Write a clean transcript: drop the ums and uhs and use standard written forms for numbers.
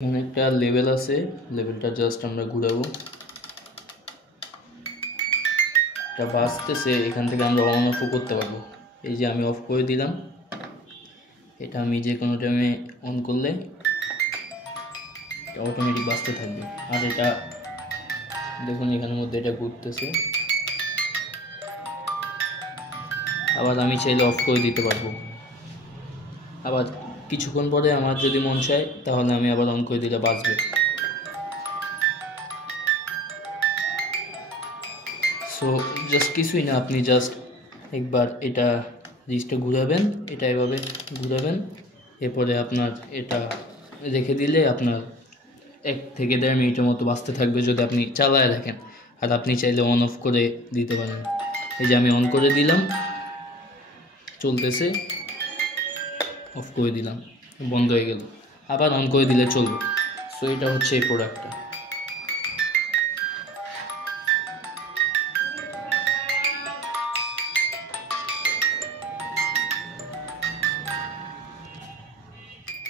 এখানে একটা লেভেল আছে, লেভেলটা জাস্ট আমরা ঘুরাবো, এটা বাজতেছে, এখান থেকে আমরা অন অফও করতে পারবো। এই যে আমি অফ করে দিলাম, এটা আমি যে কোনো টাইমে অন করলে এটা অটোমেটিক বাজতে থাকবে। আর এটা দেখুন এখানের মধ্যে এটা ঘুরতেছে, আবার আমি চাইলে অফ করে দিতে পারবো। আবার কিছুক্ষণ পরে আমার যদি মন চায় তাহলে আমি আবার অন করে দিলে বাজবে। সো জাস্ট কিছুই না, আপনি জাস্ট একবার এটা জিনিসটা ঘুরাবেন, এটা এভাবে ঘুরাবেন, এরপরে আপনার এটা রেখে দিলে আপনার 1 থেকে 1.5 মিনিটের মতো বাজতে থাকবে যদি আপনি চালায় রাখেন। আর আপনি চাইলে অন অফ করে দিতে পারেন। এই যে আমি অন করে দিলাম, চলতেছে, অফ করে দিলাম, বন্ধ হয়ে গেল, আবার অন করে দিলে চলবে। সো এটা হচ্ছে এই প্রোডাক্টটা।